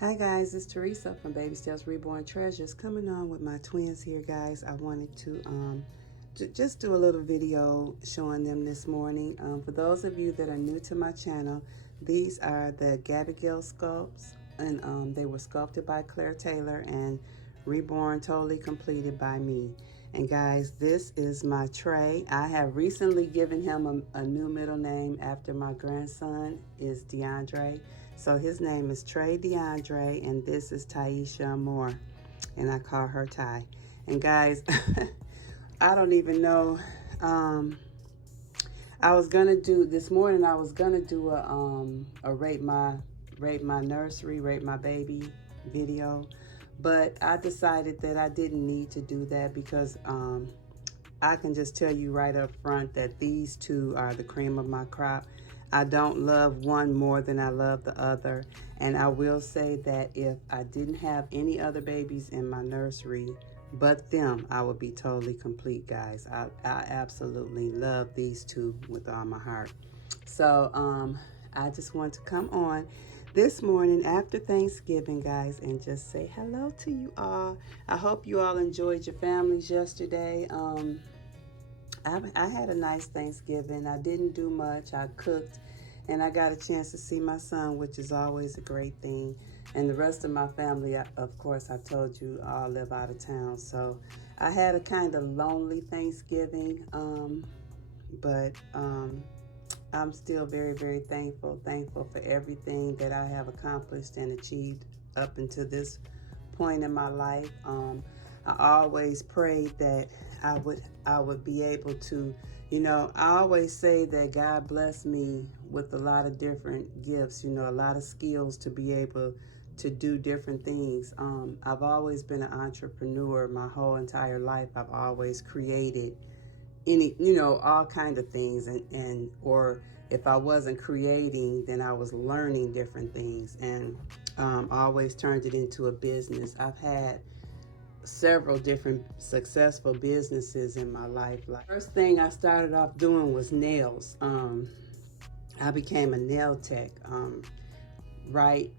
Hi guys, it's Teresa from BabySteps Reborn Treasures coming on with my twins here, guys. I wanted to just do a little video showing them this morning. For those of you that are new to my channel, these are the Gabigail sculpts, and they were sculpted by Claire Taylor and reborn totally completed by me. And guys, this is my Trey. I have recently given him a new middle name after my grandson is DeAndre. So his name is Trey DeAndre, and this is Taisha Moore, and I call her Ty. And guys, I don't even know. I was gonna do this morning. I was gonna do a rate my nursery, rate my baby video, but I decided that I didn't need to do that because I can just tell you right up front that these two are the cream of my crop. I don't love one more than I love the other. And I will say that if I didn't have any other babies in my nursery but them, I would be totally complete, guys. I absolutely love these two with all my heart. So I just want to come on this morning after Thanksgiving, guys, and just say hello to you all. I hope you all enjoyed your families yesterday. I had a nice Thanksgiving. I didn't do much. I cooked, and I got a chance to see my son, which is always a great thing. And the rest of my family, of course, I told you, all live out of town. So I had a kind of lonely Thanksgiving, but I'm still very, very thankful for everything that I have accomplished and achieved up until this point in my life. I always prayed that I would be able to, you know, I always say that God blessed me with a lot of different gifts, you know, a lot of skills to be able to do different things. I've always been an entrepreneur my whole entire life. I've always created all kind of things, and or if I wasn't creating, then I was learning different things, and always turned it into a business. I've had several different successful businesses in my life. Like, first thing I started off doing was nails. I became a nail tech. Right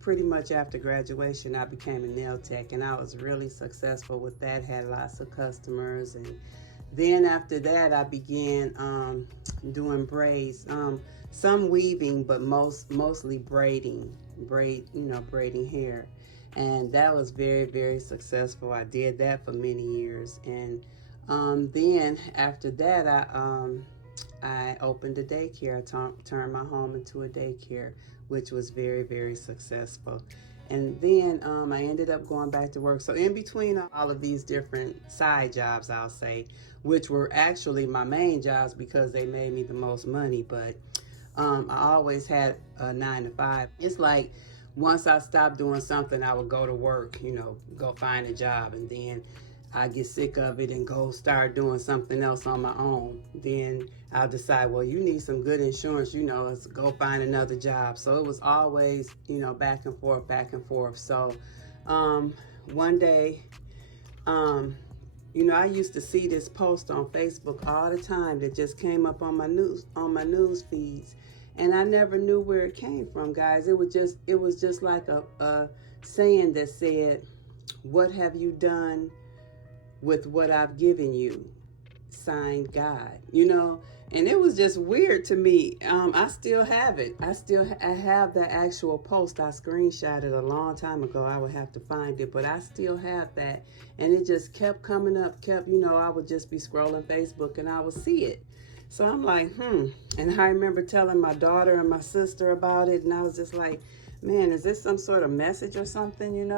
pretty much after graduation, I became a nail tech, and I was really successful with that. Had lots of customers, and then after that, I began doing braids. Some weaving, but mostly braiding hair. And that was very, very successful. I did that for many years. And then after that, I opened a daycare. I turned my home into a daycare, which was very, very successful. And then I ended up going back to work. So in between all of these different side jobs, I'll say, which were actually my main jobs because they made me the most money, but I always had a 9 to 5. It's like, once I stopped doing something, I would go to work, go find a job, and then I get sick of it and go start doing something else on my own. Then I'll decide, well, you need some good insurance, let's go find another job. So it was always, back and forth, back and forth. So one day, I used to see this post on Facebook all the time that just came up on my news feeds. And I never knew where it came from, guys. It was just like a saying that said, "What have you done with what I've given you?" Signed, God. And it was just weird to me. I still have it. I have the actual post. I screenshotted a long time ago. I would have to find it, but I still have that. And it just kept coming up. I would just be scrolling Facebook and I would see it. So I'm like, And I remember telling my daughter and my sister about it, and I was just like, man, is this some sort of message or something,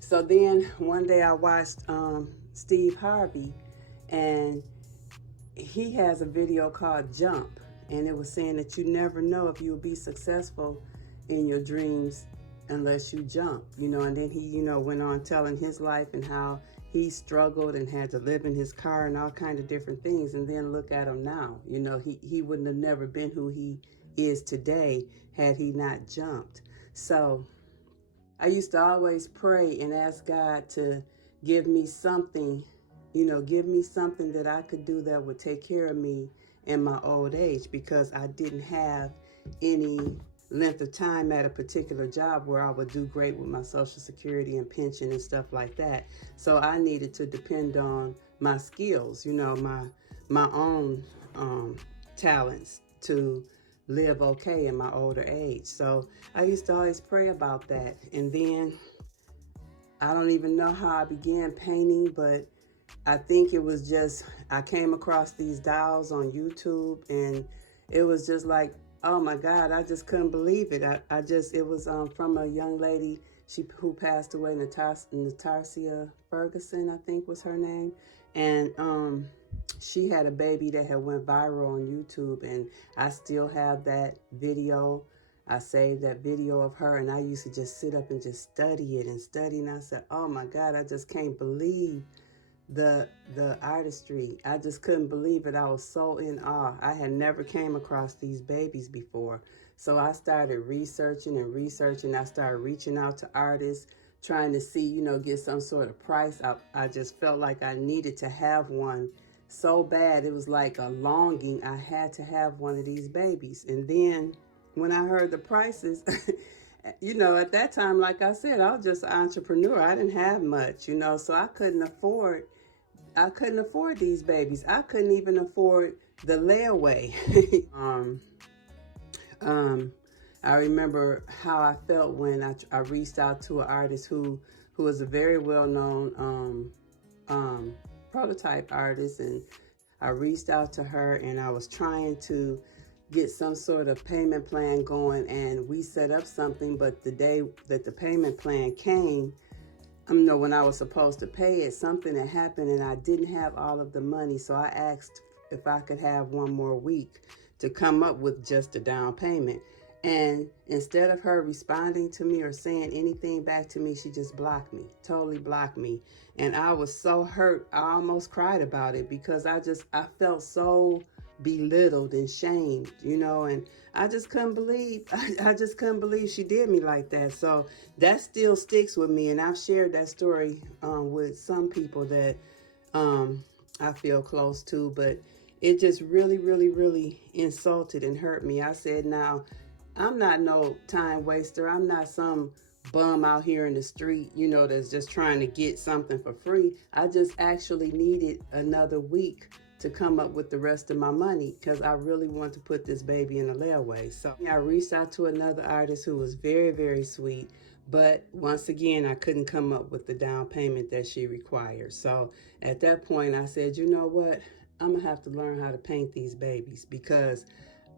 So then one day I watched Steve Harvey, and he has a video called Jump, and it was saying that you never know if you'll be successful in your dreams unless you jump, and then he, went on telling his life and how he struggled and had to live in his car and all kinds of different things. And then look at him now. He wouldn't have never been who he is today had he not jumped. So I used to always pray and ask God to give me something, give me something that I could do that would take care of me in my old age, because I didn't have any length of time at a particular job where I would do great with my Social Security and pension and stuff like that. So I needed to depend on my skills, you know, my own talents to live okay in my older age. So I used to always pray about that. And then I don't even know how I began painting, but I think it was just, I came across these dolls on YouTube, and it was just like, oh my God, I just couldn't believe it. It was from a young lady who passed away, Natasha Ferguson, I think was her name. And she had a baby that had went viral on YouTube, and I still have that video. I saved that video of her, and I used to just sit up and just study it and study. And I said, oh my God, I just can't believe the artistry. I just couldn't believe it. I was so in awe. I had never came across these babies before. So I started researching and researching. I started reaching out to artists, trying to see, you know, get some sort of price. I just felt like I needed to have one so bad. It was like a longing. I had to have one of these babies. And then when I heard the prices, you know, at that time, like I said, I was just an entrepreneur. I didn't have much, you know, so I couldn't afford these babies. I couldn't even afford the layaway. I remember how I felt when I reached out to an artist who was a very well-known prototype artist, and I reached out to her, and I was trying to get some sort of payment plan going, and we set up something, but the day that the payment plan came, you know, when I was supposed to pay it, something had happened and I didn't have all of the money. So I asked if I could have one more week to come up with just a down payment. And instead of her responding to me or saying anything back to me, she just blocked me, totally blocked me. And I was so hurt. I almost cried about it because I felt so belittled and shamed, you know, and I just couldn't believe, I just couldn't believe she did me like that. So that still sticks with me, and I've shared that story with some people that I feel close to, but it just really, really, really insulted and hurt me. I said, now, I'm not no time waster. I'm not some bum out here in the street, you know, that's just trying to get something for free. I just actually needed another week to come up with the rest of my money because I really want to put this baby in a layaway. So I reached out to another artist who was very, very sweet, but once again, I couldn't come up with the down payment that she required. So at that point, I said, you know what? I'm gonna have to learn how to paint these babies because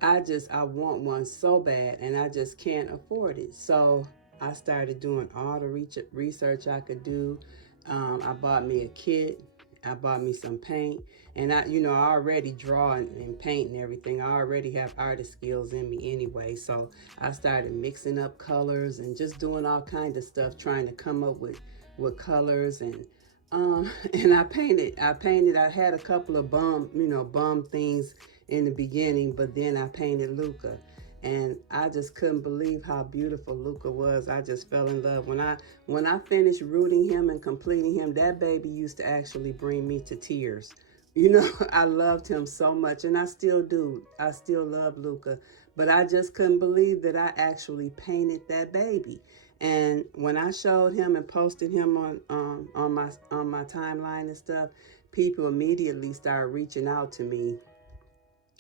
I want one so bad and I just can't afford it. So I started doing all the research I could do. I bought me a kit. I bought me some paint, and I already draw and paint and everything. I already have artist skills in me anyway. So I started mixing up colors and just doing all kinds of stuff, trying to come up with colors and I painted. I had a couple of bum things in the beginning, but then I painted Luca. And I just couldn't believe how beautiful Luca was. I just fell in love. When I finished rooting him and completing him, that baby used to actually bring me to tears. You know, I loved him so much, and I still do. I still love Luca, but I just couldn't believe that I actually painted that baby. And when I showed him and posted him on my timeline and stuff, people immediately started reaching out to me,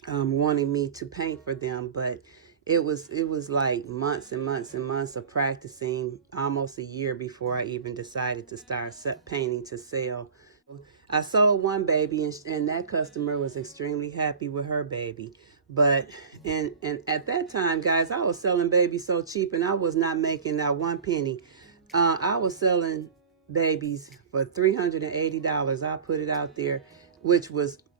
wanting me to paint for them. But it was like months and months and months of practicing, almost a year before I even decided to start painting to sell. I sold one baby, and that customer was extremely happy with her baby. But and at that time, guys, I was selling babies so cheap, and I was not making that one penny. I was selling babies for $380. I put it out there,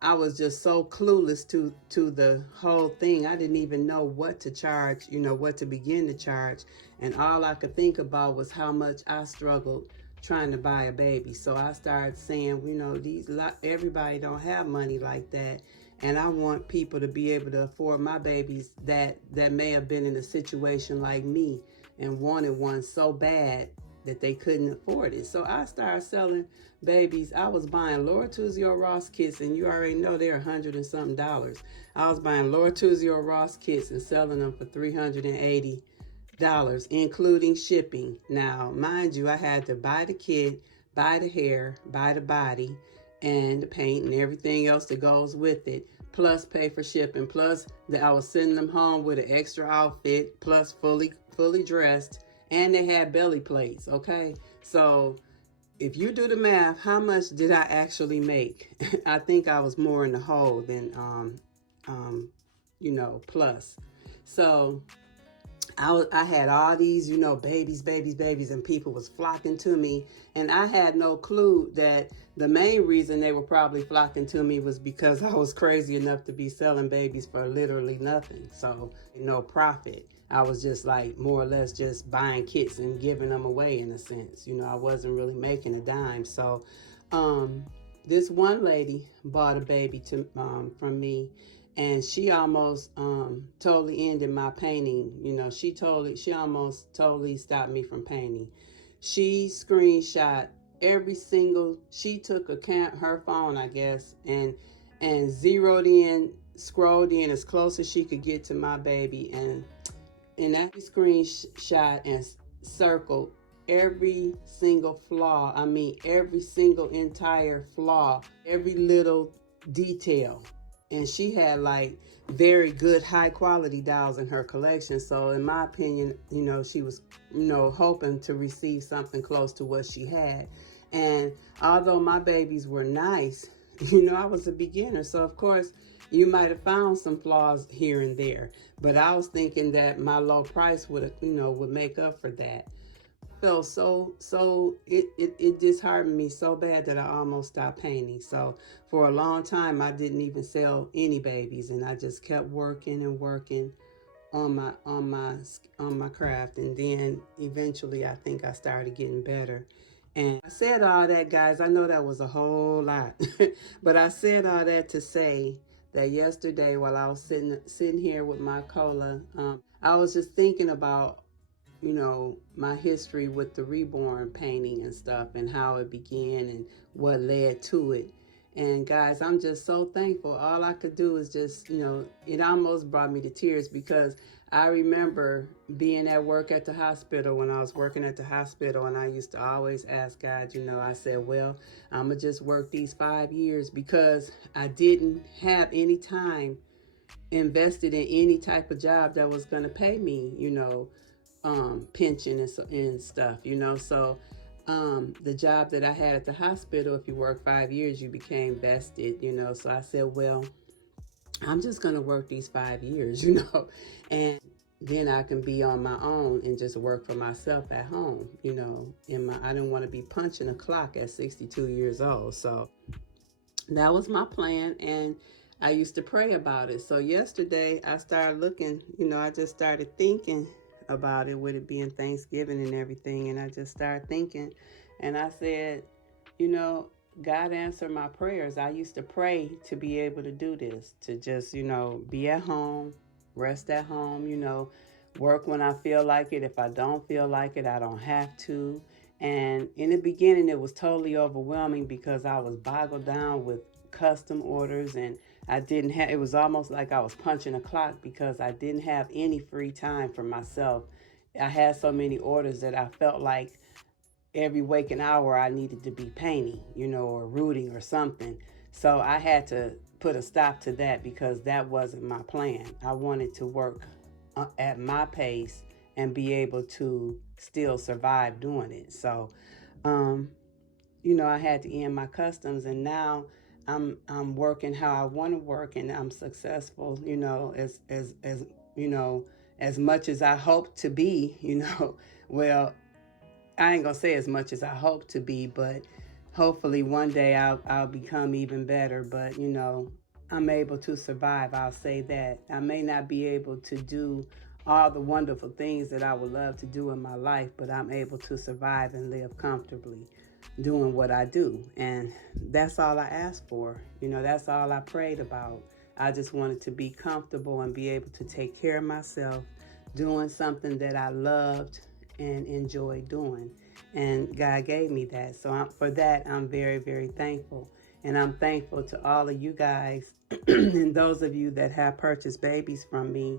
I was just so clueless to the whole thing. I didn't even know what to charge, what to begin to charge. And all I could think about was how much I struggled trying to buy a baby. So I started saying, everybody don't have money like that. And I want people to be able to afford my babies that may have been in a situation like me and wanted one so bad that they couldn't afford it. So I started selling babies. I was buying Laura Tuzio Ross kits, and you already know they're $100 and something. I was buying Laura Tuzio Ross kits and selling them for $380 including shipping. Now, mind you, I had to buy the kit, buy the hair, buy the body, and the paint and everything else that goes with it, plus pay for shipping, plus that I was sending them home with an extra outfit, plus fully dressed, and they had belly plates, okay? So if you do the math, how much did I actually make? I think I was more in the hole than, plus. So I had all these, babies, and people was flocking to me. And I had no clue that the main reason they were probably flocking to me was because I was crazy enough to be selling babies for literally nothing. So no profit. I was just like more or less just buying kits and giving them away in a sense. I wasn't really making a dime. So this one lady bought a baby from me, and she almost totally ended my painting. She almost totally stopped me from painting. She screenshot she took her phone, I guess, and scrolled in as close as she could get to my baby, and that screenshot and circled every single flaw. I mean, every single entire flaw, every little detail. And she had like very good high quality dolls in her collection. So in my opinion, she was, hoping to receive something close to what she had. And although my babies were nice, I was a beginner. So of course, you might have found some flaws here and there, but I was thinking that my low price would make up for that. Felt it disheartened me so bad that I almost stopped painting. So for a long time, I didn't even sell any babies, and I just kept working and working on my craft. And then eventually, I think I started getting better. And I said all that, guys. I know that was a whole lot, but I said all that to say that yesterday, while I was sitting here with my cola, I was just thinking about my history with the Reborn painting and stuff, and how it began and what led to it. And guys, I'm just so thankful. All I could do is just, it almost brought me to tears, because I remember being at work at the hospital when I was working at the hospital, and I used to always ask God, I said, well, I'm going to just work these 5 years, because I didn't have any time invested in any type of job that was going to pay me, pension and stuff, So the job that I had at the hospital, if you work 5 years, you became vested, So I said, well, I'm just going to work these 5 years, and then I can be on my own and just work for myself at home, I didn't want to be punching a clock at 62 years old. So that was my plan, and I used to pray about it. So yesterday I started looking, I just started thinking about it, with it being Thanksgiving and everything, and I just started thinking, and I said, God answered my prayers. I used to pray to be able to do this, to just, be at home, rest at home, work when I feel like it. If I don't feel like it, I don't have to. And in the beginning, it was totally overwhelming, because I was boggled down with custom orders, and it was almost like I was punching a clock, because I didn't have any free time for myself. I had so many orders that I felt like every waking hour I needed to be painting, or rooting or something. So I had to put a stop to that, because that wasn't my plan. I wanted to work at my pace and be able to still survive doing it. So, I had to end my customs, and now I'm working how I want to work, and I'm successful, as much as I hope to be, well, I ain't gonna say as much as I hope to be, but hopefully one day I'll become even better. But I'm able to survive. I'll say that. I may not be able to do all the wonderful things that I would love to do in my life, but I'm able to survive and live comfortably doing what I do. And that's all I asked for. That's all I prayed about. I just wanted to be comfortable and be able to take care of myself, doing something that I loved and enjoyed doing. And God gave me that. So for that, I'm very, very thankful. And I'm thankful to all of you guys and those of you that have purchased babies from me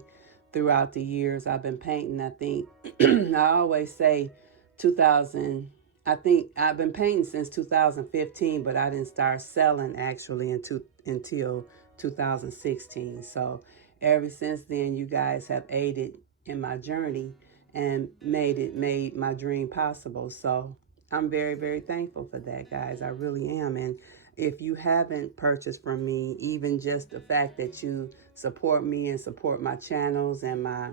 throughout the years I've been painting. I think I always say 2000. I think I've been painting since 2015, but I didn't start selling actually until 2016. So ever since then, you guys have aided in my journey and made my dream possible. So I'm very, very thankful for that, guys. I really am. And if you haven't purchased from me, even just the fact that you support me and support my channels and my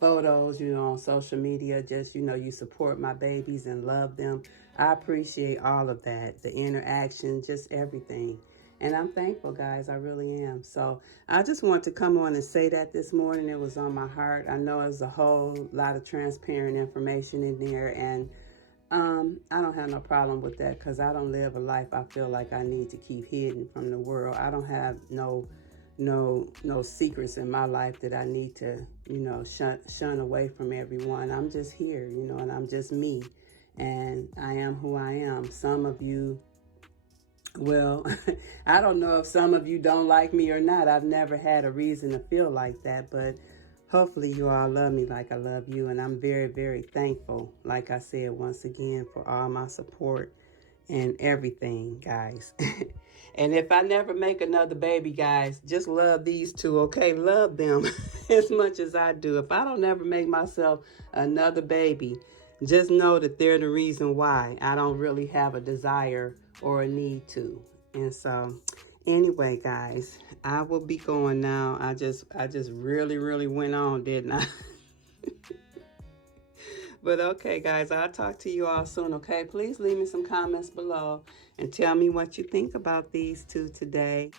photos, you know, on social media, just, you know, you support my babies and love them. I appreciate all of that, the interaction, just everything. And I'm thankful, guys. I really am. So I just want to come on and say that this morning. It was on my heart. I know there's a whole lot of transparent information in there, and I don't have no problem with that, because I don't live a life I feel like I need to keep hidden from the world. I don't have no secrets in my life that I need to, you know, shun away from everyone. I'm just here, you know, and I'm just me, and I am who I am. Some of you, well, I don't know if some of you don't like me or not. I've never had a reason to feel like that, but hopefully you all love me like I love you, and I'm very, very thankful, like I said, once again, for all my support and everything, guys. And if I never make another baby, guys, just love these two, okay? Love them as much as I do. If I don't ever make myself another baby, just know that they're the reason why I don't really have a desire or a need to. And so anyway, guys, I will be going now. I just really went on, didn't I? But okay, guys, I'll talk to you all soon, okay? Please leave me some comments below and tell me what you think about these two today.